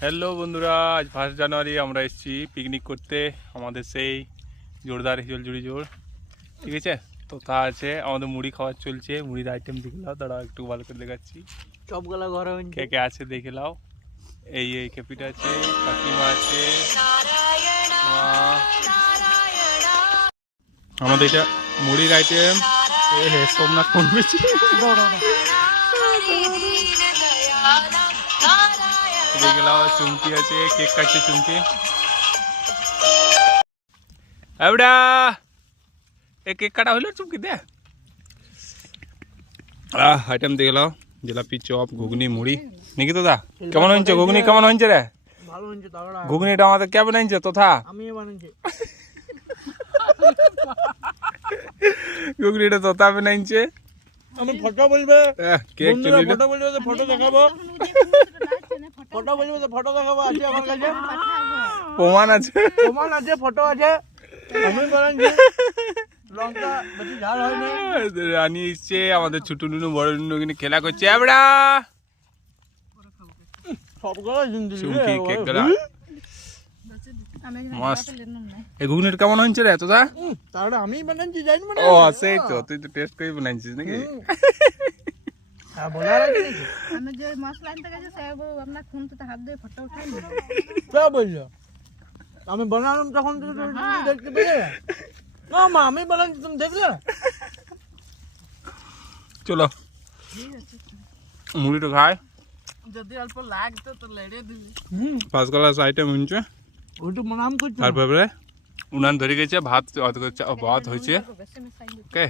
Hello বন্ধুরা, আজ 1 জানুয়ারি আমরা এসেছি পিকনিক করতে আমাদের সেই জোরদার হিজলজুড়ি জোর। ঠিক আছে, তো তা আছে আমাদের মুড়ি খাওয়া চলছে। মুড়ির আইটেম দেখে নাও, দাঁড়া একটু ভালো করে দেখাচ্ছি। সবগুলা ঘরে কে কে আছে দেখে নাও। এই ক্যাপিটা আছে, কাকিমা আছে, আমাদের এটা মুড়ির আইটেম। সোমনাথ ফোন করছে, দেখে নাও। চুমকি আছে, কেক কাটছে চুমকি। এবড়া এ কেক কাটা হইলো চুমকি দে। আইটেম দেখে নাও, জিলাপি, চপ, ঘুগনি, মুড়ি নাকি দাদা? কেমন হয়েছে ঘুগনি? কেমন হয়েছে রে? ভালো হয়েছে দাদা। ঘুগনিটা আমাদের কেমন হয়েছে তোথা? আমি বানাইছি ঘুগনিটা তোথা বানাইছে। আমি ফটো বলবে, কেক চলে ফটো বলবে তো ফটো দেখাবো, ফটো বলবে তো ফটো দেখাবো। আছে আমার কাছে প্রমাণ আছে, প্রমাণ আছে, ফটো আছে। আমি বানাইছি, লঙ্কা বেশি ঝাল হয় না। রানী এসছে, আমাদের ছোট নুনু বড় নুনু কিন্তু খেলা করছে। এবড়া সবগুলো জিনিস চুমকি কেক গলা মস্ত। এই ঘুগনিটা কেমন হয়েছে রে তোদা? তাহলে আমি বানাইছি, জানি না। ও সেই তো, তুই তো টেস্ট করে বানাইছিস নাকি? হ্যাঁ, বলার আছে নাকি? আমি যে মশলা আনতে গেছি সব আপনার খুনতে হাত দিয়ে ফটো উঠাই নিল। কে বললো? আমি বানালাম তখন তুমি দেখতে পেলে না? মা আমি বানাইছি, তুমি দেখলে? চলো মুড়িটা খাই। যদি অল্প লাগতো তো লেড়ে দিবি। ফার্স্ট ক্লাস আইটেম হচ্ছে। ওইটা নাম করছো? তারপরে উনান ধরে গেছে, ভাত ভাত হয়েছে। ওকে,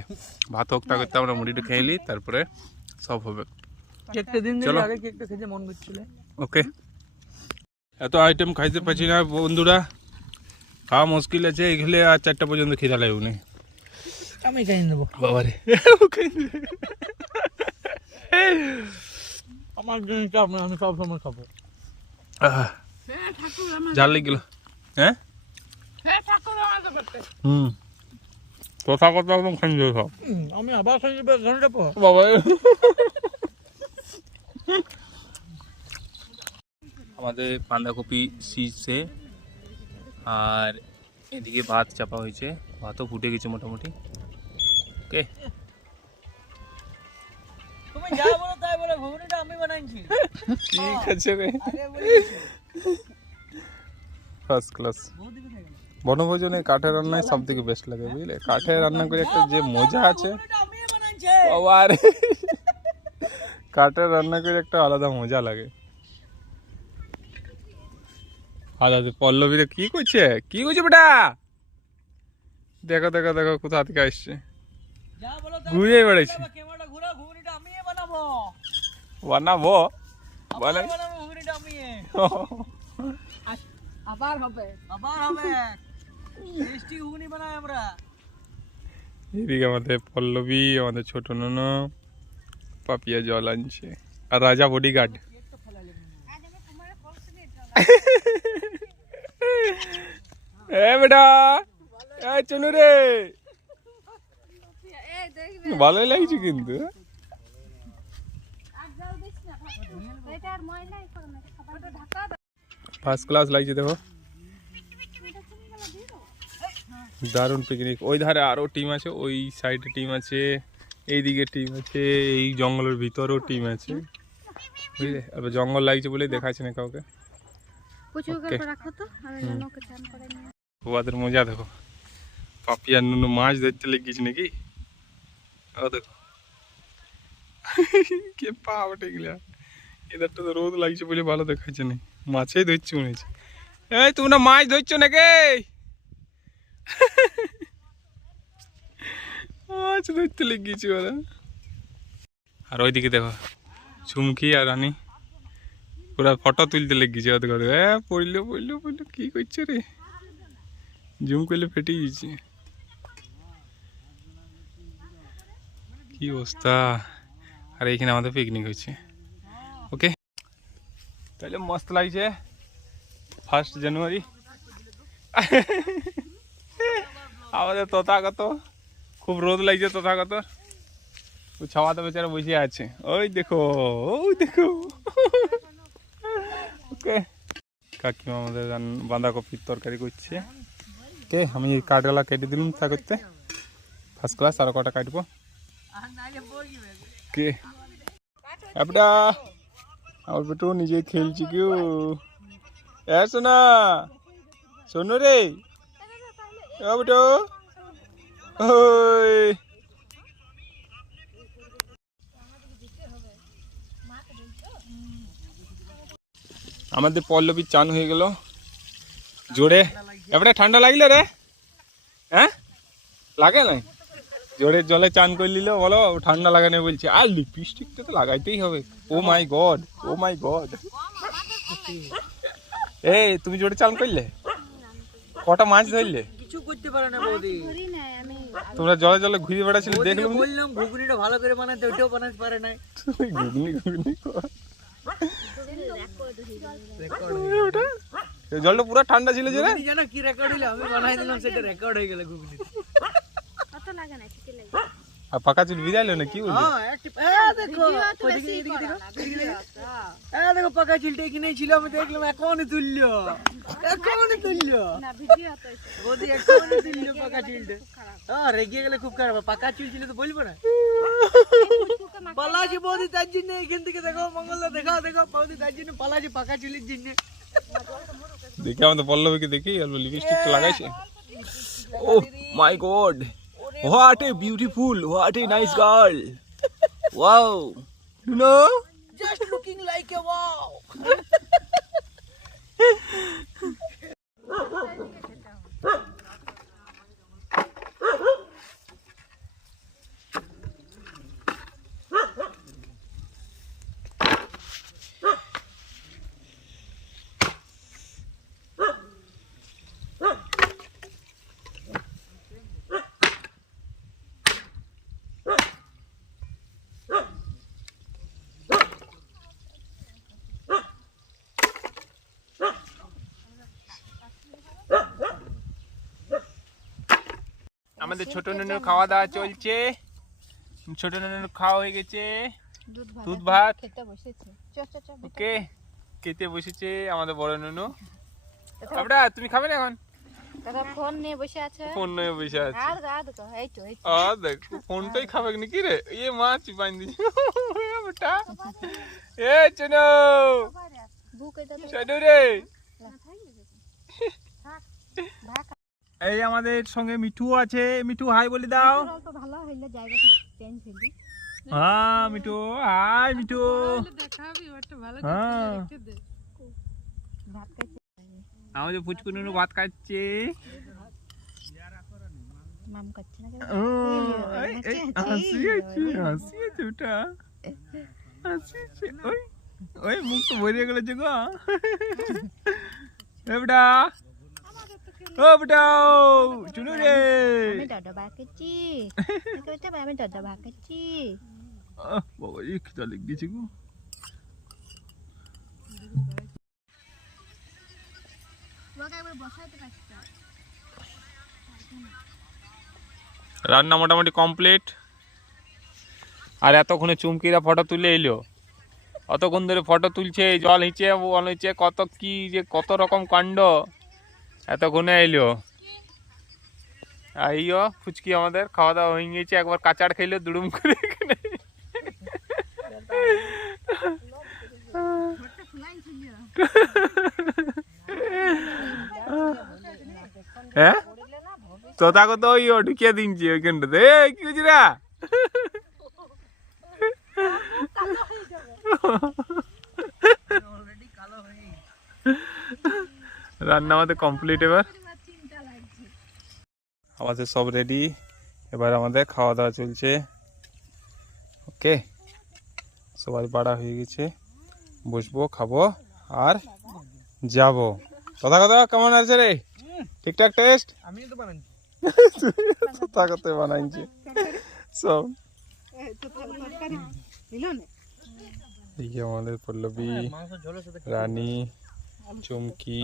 ভাত হোকটা করতে আমরা মুড়িটা খেয়ে নিই, তারপরে সব হবে। কেকটা দিন চলো। আরে কেকটা খেতে মন করছিল। ওকে, এত আইটেম খাইতে পারছি না বন্ধুরা, খাওয়া মুশকিল আছে। এগুলো আর 4টা পর্যন্ত খিদা লাগবে না। আমি খাই নেবো বাবারে আমার জিনিসটা আমি সব সময় খাবো। জাল লেগে গেল। হ্যাঁ কথা কথা একদম খাই সব। আমি আবার খাই নেবো ঘন্টা পর। বাবা আমাদের বাঁধাকপি সিজছে, আর এদিকে ভাত চাপা হয়েছে। ভাতও ফুটে গেছে মোটামুটি। ওকে, তুমি যা বলো তাই বলো, ঘুগনিটা আমি বানাইছি। ঠিক আছে রে, ফার্স্ট ক্লাস। বনভোজনে কাঠের রান্নায় সব থেকে বেস্ট লাগে, বুঝলে? কাঠে রান্না করে একটা যে মজা আছে, বাবা রে, কাঠের রান্না করে একটা আলাদা মজা লাগে। আলাদা। পল্লবীরা কি করছে? কি করছে বেটা? দেখো দেখো দেখো, কোথা থেকে আসছে, যা বলো তাই ঘুরে বেড়াইছে। ক্যামেরাটা ঘুরা, ঘুগনিটা আমি বানাবো। বানাবো বানাই বানাবো ঘুগনিটা আমি। আবার হবে। আবার হবে। টেস্টি ঘুগনি বানাই আমরা। এদিকে আমাদের পল্লবী, আমাদের ছোট ননু পাপিয়া জল আনছে, আর রাজা বডিগার্ড। এ বেটা, এ চনু রে, ভালোই লাগছে কিন্তু। ফার্স্ট ক্লাস লাগছে, দেখো দারুণ পিকনিক। ওই ধারে আরো টিম আছে, ওই সাইডে টিম আছে, এইদিকে টিম আছে, এই জঙ্গলের ভিতরেও টিম আছে, বুঝলে? এবার জঙ্গল লাগছে বলে দেখাচ্ছে না কাউকে। ওদের মজা দেখো। পাপিয়া নুনু মাছ ধরতে লেগেছে নাকি? ও দেখো কে পা উঠে গেলা। এদেরটা তো রোদ লাগছে বলে ভালো দেখাচ্ছে না, মাছেই ধরছে মনে হচ্ছে। এই তোমরা মাছ ধরছো নাকি? মাছ ধরতে লেগেছি ওরা। আর ওইদিকে দেখো চুমকি আর রানী পুরা ফটো তুলতে লেগেছে। ওদের ঘরে পড়লো পড়লো পড়লো, কি করছে রে? জুম করলে ফেটে গেছে, কি অবস্থা। আর এইখানে আমাদের পিকনিক হচ্ছে। ওকে, তাহলে মস্ত লাগছে 1 জানুয়ারি। আমাদের তথাগত খুব রোদ লাগছে, তথাগত ও ছাওয়াতে বেচারা বসে আছে। ওই দেখো, ওই দেখো। ওকে, কাকিমা আমাদের বাঁধাকপির তরকারি করছে। ওকে, আমি এই কাঠগুলা কেটে দিলাম তা করতে, ফার্স্ট ক্লাস। আর কটা কাটবো। কে আপনা আমার বেটু নিজে খেলছি কেউ। শোনা, শোনো রে বেটো। ওই আমাদের পল্লবী চান হয়ে গেল জোরে। এবারে ঠান্ডা লাগলো রে? হ্যাঁ লাগে না? জোরে জলে চান করে নিল, বলো ঠান্ডা লাগে না বলছে। আর লিপস্টিকটা তো লাগাইতেই হবে। ও my god, O my god. এই তুমি জোরে চান করলে? কটা মাছ ধরলে? কিছু করতে পারে না বৌদি। তোমরা জলে জলে ঘুরে বেড়াচ্ছিলে, দেখলাম। বললাম ঘুগনিটা ভালো করে বানাতে, ওটাও বানাতে পারে না। ঘুগনি ঘুগনি জলটা পুরো ঠান্ডা ছিল যে। জানো কি রেকর্ড হইলো? আমি বানাই দিলাম, সেটা রেকর্ড হয়ে গেল ঘুগনি। আর পাকা চুল বিরাইলো না কি বললি? দেখো দেখো পাকা চুলটা এখানেই ছিল, আমি দেখলাম এখনই তুললো, এখনই তুললো বৌদি, এখনই তুললো পাকা চুলটা। রেগে গেলে খুব খারাপ। পাকা চুল ছিল তো বলবো না। পালাজি বৌদি তার জন্য এখান থেকে দেখো, মঙ্গলদা দেখাও, দেখো বৌদি তার জন্য পালাজি পাকা চুলের জন্য। দেখি আমাদের পল্লবীকে দেখি অল্প লিপস্টিক লাগাইছে। Oh my god, what a beautiful, what a nice girl, wow, you know, just looking like a wow. আমাদের ছোট ননুর খাওয়া দাওয়া চলছে। ছোট ননুর খাওয়া হয়ে গেছে, দুধ ভাত খেতে বসেছে। ওকে, খেতে বসেছে আমাদের বড় ননু। আপনা তুমি খাবে না এখন? দাদা ফোন নিয়ে বসে আছে। ফোন নিয়ে বসে আছে। আর গা দেখো, এই তো এই তো। দেখ ফোনটাই খাবে নাকি রে? এ মাছ পাইন দিছি বেটা। এ চনো বুকে দাদা চনো রে। ভাগ এই আমাদের সঙ্গে মিঠু আছে। মিঠু হাই বলে দাও। অল্প ভালো হইলে জায়গাটা চেঞ্জ হইলো। হ্যাঁ মিঠু, হাই মিঠু। দেখাবি ওটা ভালো হ্যাঁ, দে। ভাত খাইছে। আমাদের ফুচকু নুনু ভাত খাচ্ছে। মাম খাচ্ছে না কেন? হাসি আছে, হাসি আছে ওটা, হাসি আছে। ওই ওই মুখ তো ভরে গেল যে গো। এ বেটা, ও বেটা, চুনু রে। আমি দাদা ভাত খাচ্ছি। কইতে আমি দাদা ভাত খাচ্ছি। বাবা এই খিদা লেগে গেছে গো। রান্না মোটামুটি কমপ্লিট। আর এতক্ষণে চুমকিরা ফটো তুলে এলো। অতক্ষণ ধরে ফটো তুলছে, জল হিঁচে বল হিঁচে, কত কি যে কত রকম কাণ্ড। এতক্ষণে এলো। আইও ফুচকি আমাদের খাওয়া দাওয়া হয়ে গেছে। একবার কাঁচাড় খেলো দুড়ুম করে এখানে। হ্যাঁ তথাগত ইয়ে ঢুকিয়ে দিনছি ওইখানটাতে। কি হয়েছে রা? রান্না আমাদের কমপ্লিট। এবার আমাদের সব রেডি। এবার আমাদের খাওয়া দাওয়া চলছে। ওকে, সবাই বাড়া হয়ে গেছে, বসবো, খাবো আর যাবো। তথাগত কেমন আছে রে? ঠিকঠাক টেস্ট? আমি তো বানাচ্ছি। তথাগত বানাইছে সব। এই যে আমাদের পল্লবী, রানী, চুমকি।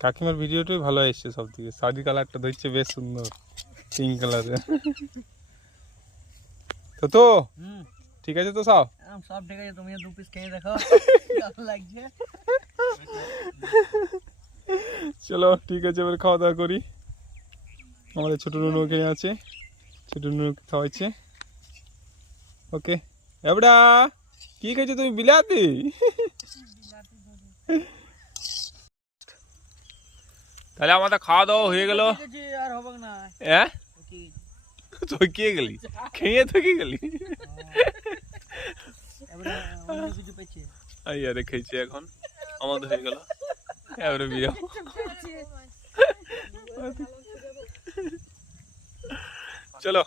কাকিমার ভিডিওটাই ভালো এসছে সব থেকে। শাড়ি কালারটা ধরছে বেশ সুন্দর। পিঙ্ক কালারের। তো হুম ঠিক আছে তো সব? সব ঠিক আছে, তুমি 2 পিস খেয়ে দেখো কেমন লাগছে। চলো ঠিক আছে, এবার খাওয়া দাওয়া করি। আমাদের ছোট নুনু ওখানে আছে, ছোট নুনুকে খাওয়াচ্ছে। ওকে এবড়া, কি খেয়েছো তুমি? বিলাতি? তাহলে আমাদের খাওয়া দাওয়া হয়ে গেল। ঠিক আছে, আর হবে না। হ্যাঁ ঠিক তুই কে গেলি? খেয়ে তো কি গেলি? এবারে অন্য কিছু পেয়েছে। আরে খেয়েছি এখন, আমাদের হয়ে গেল। এবারে বিয়ে। চলো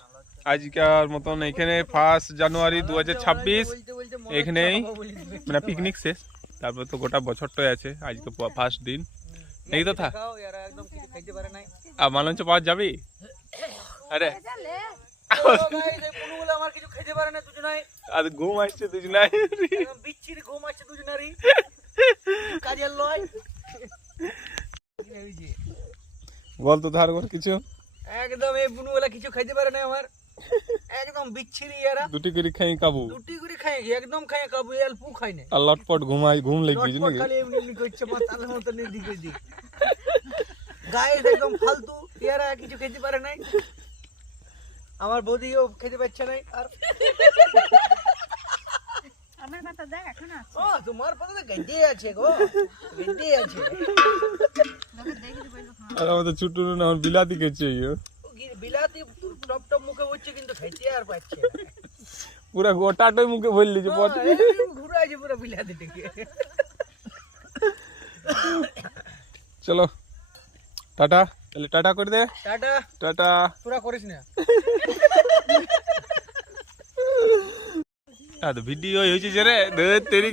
আজকের মতন এখানে 1 জানুয়ারি 2026 বলতে বলতে মনে এখানেই হচ্ছে বলে দিবে। মানে পিকনিক শেষ। তারপর তো গোটা বছরটাই আছে, আজকে ফার্স্ট দিন। এই তো থা খাও, এরা একদম কিছু খাইতে পারে নাই। আর মালঞ্চ পাওয়া যাবি? আরে ও গাইস, এই পুনুগুলো আমার কিছু খাইতে পারে না দুজনাই। আর ঘুম আসছে দুজনাই। একদম বিচ্ছিরি ঘুম আসছে দুজনারই। কাজের লয়। এই যে, বল তো ধার কর কিছু। একদম এই পুনুগুলা কিছু খাইতে পারে না আমার। একদম বিচ্ছিরি এরা। দুটি করে খাই কাবু রুটি করে খায়, একদম খায় কাবু, অল্প খায় না। আর লটপট ঘুম লেগেছে লটপট নাকি? খালি এমনি এমনি করছে, মাতালের মতন এদিক ওদিক। গাইস একদম ফালতু, এরা কিছু খেতে পারে নাই। আমার বৌদিও খেতে পারছে নাই। আর আমার কথা দেখ এখন আছে ও তোমার পাতা তো গেডে আছে গো, গেডে আছে। লোকে দেখি তো বলবো হ্যাঁ আর আমাদের ছোট নুনু আমার বিলাতি খেয়েছে। ও বিলাতি টপ টপ মুখে হচ্ছে কিন্তু খাইতে আর পাচ্ছে না। পুরা গোটাটাই মুখে ভরে লিছে পট। ঘুরে আছে পুরো বিলাতি থেকে। চলো টাটা, তাহলে টাটা করে দে। টাটা। টাটা। পুরা করিস না। ভিডিও হয়েছে যে রে, তেরি